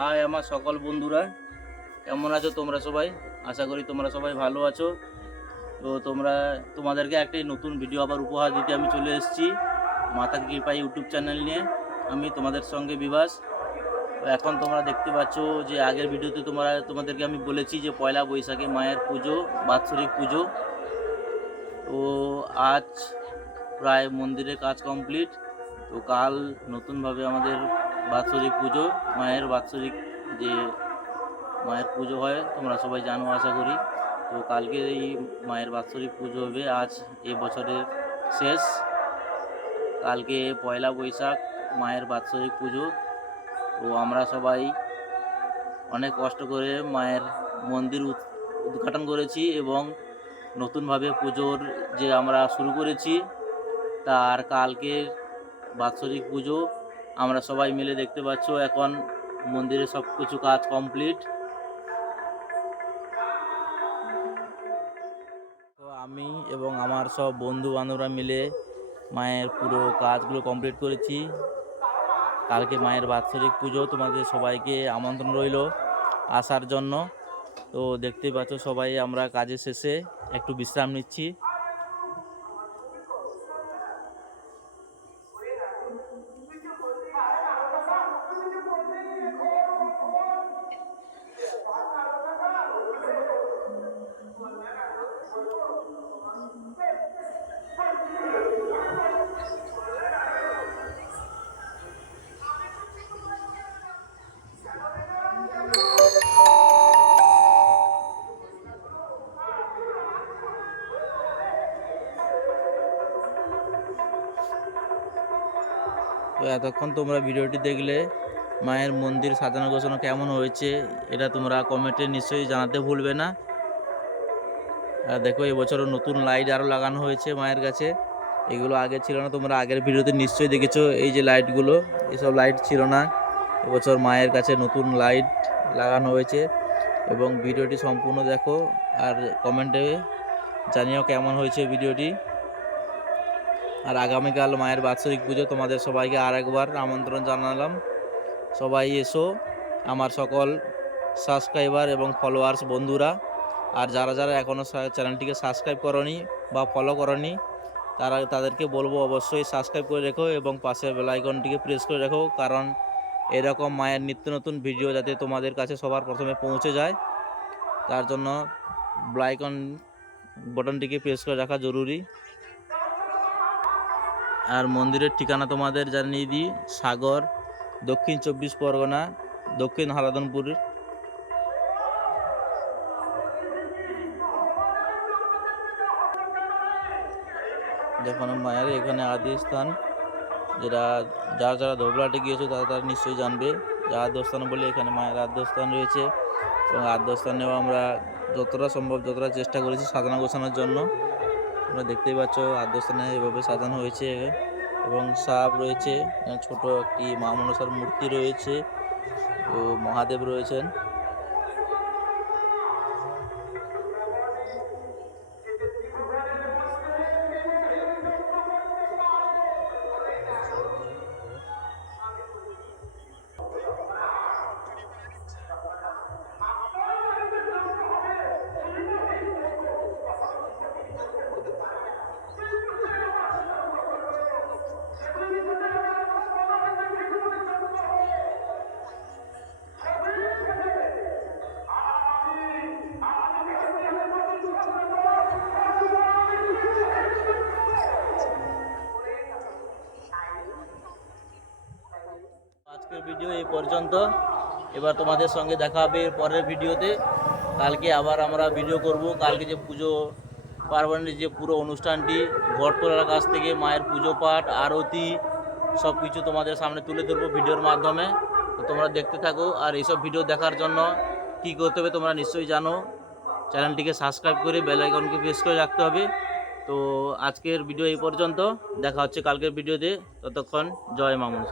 High আমার সকল বন্ধুরা, কেমন আছো তোমরা সবাই? আশা করি তোমরা সবাই ভালো আছো। তো তোমরা, তোমাদেরকে একটি নতুন ভিডিও আবার উপহার দিতে আমি চলে এসেছি মাতা কৃপা ইউটিউব চ্যানেল নিয়ে। আমি তোমাদের সঙ্গে বিবাস। এখন তোমরা দেখতে পাচ্ছ যে আগের ভিডিওতে তোমরা, তোমাদেরকে আমি বলেছি যে পয়লা বৈশাখে মায়ের পুজো, বাৎসরিক পুজো। তো আজ প্রায় মন্দিরের কাজ কমপ্লিট তো কাল নতুনভাবে আমাদের বাৎসরিক পুজো, মায়ের বাৎসরিক যে মায়ের পুজো হয়, তোমরা সবাই জানো, আশা করি। তো কালকে এই মায়ের বাৎসরিক পুজো হবে। আজ এ বছরের শেষ। কালকে পয়লা বৈশাখ, মায়ের বাৎসরিক পুজো। তো আমরা সবাই অনেক কষ্ট করে মায়ের মন্দির উদ- উদ্ঘাটন করেছি এবং নতুনভাবে পুজোর যে আমরা শুরু করেছি, তার কালকে বাৎসরিক পুজো আমরা সবাই মিলে দেখতে পাচ্ছ এখন মন্দিরে সব কিছু কাজ কমপ্লিট তো আমি এবং আমার সব বন্ধু বান্ধবরা মিলে মায়ের পুরো কাজগুলো কমপ্লিট করেছি। কালকে মায়ের বাৎসরিক পুজো, তোমাদের সবাইকে আমন্ত্রণ রইল আসার জন্য। তো দেখতেই পাচ্ছ সবাই, আমরা কাজের শেষে একটু বিশ্রাম নিচ্ছি। তো এতক্ষণ তোমরা ভিডিওটি দেখলে মায়ের মন্দির সাজানো গোছানো কেমন হয়েছে, এটা তোমরা কমেন্টে নিশ্চয়ই জানাতে ভুলবে না। আর দেখো, এবছরও নতুন লাইট আরও লাগানো হয়েছে মায়ের কাছে। এগুলো আগে ছিল না, তোমরা আগের ভিডিওতে নিশ্চয়ই দেখেছ এই যে লাইটগুলো এসব লাইট ছিল না। এবছর মায়ের কাছে নতুন লাইট লাগানো হয়েছে। এবং ভিডিওটি সম্পূর্ণ দেখো আর কমেন্টে জানিও কেমন হয়েছে ভিডিওটি। আর আগামীকাল মায়ের বাৎসরিক পুজো। তোমাদের সবাইকে আর একবার আমন্ত্রণ জানালাম। সবাই এসো, আমার সকল সাবস্ক্রাইবার এবং ফলোয়ার্স বন্ধুরা। আর যারা যারা এখনও চ্যানেলটিকে সাবস্ক্রাইব করনি বা ফলো করনি, তারা, তাদেরকে বলব অবশ্যই সাবস্ক্রাইব করে রেখো এবং পাশে বেলাইকনটিকে প্রেস করে রেখো। কারণ এরকম মায়ের নিত্য নতুন ভিডিও যাতে তোমাদের কাছে সবার প্রথমে পৌঁছে যায়, তার জন্য ব্লাইকন বটনটিকে প্রেস করে রাখা জরুরি। আর মন্দিরের ঠিকানা তোমাদের জানিয়ে দিই, সাগর, দক্ষিণ চব্বিশ পরগনা, দক্ষিণ হারাদনপুর দেখুন মায়ের, এখানে আদি স্থান, যেটা যারা যারা ধোবলাটে গিয়েছে তারা তারা নিশ্চয়ই জানবে যে আদ্যস্থান বলে এখানে মায়ের আদ্যস্থান রয়েছে। এবং আদ্যস্থানেও আমরা যতটা সম্ভব যতটা চেষ্টা করেছি সাধনা গোছানোর জন্য। তোমরা দেখতেই পাচ্ছ, আদ্যস্থানে এভাবে সাজানো হয়েছে এবং সাপ রয়েছে ছোট একটি মা মনসার মূর্তি রয়েছে, ও মহাদেব রয়েছেন। ভিডিও এই পর্যন্ত। এবার তোমাদের সঙ্গে দেখা হবে পরের ভিডিওতে। কালকে আবার আমরা ভিডিও করব। কালকে যে পুজো, পার্বণের যে পুরো অনুষ্ঠানটি ঘর তোলার কাছ থেকে মায়ের পুজো পাঠ, আরতি সব কিছু তোমাদের সামনে তুলে ধরবো ভিডিওর মাধ্যমে। তো তোমরা দেখতে থাকো। আর এইসব ভিডিও দেখার জন্য কী করতে হবে তোমরা নিশ্চয়ই জানো। চ্যানেলটিকে সাবস্ক্রাইব করে বেল আইকনকে প্রেস করে রাখতে হবে। তো আজকের ভিডিও এই পর্যন্ত। দেখা হচ্ছে কালকের ভিডিওতে। ততক্ষণ জয় মামুন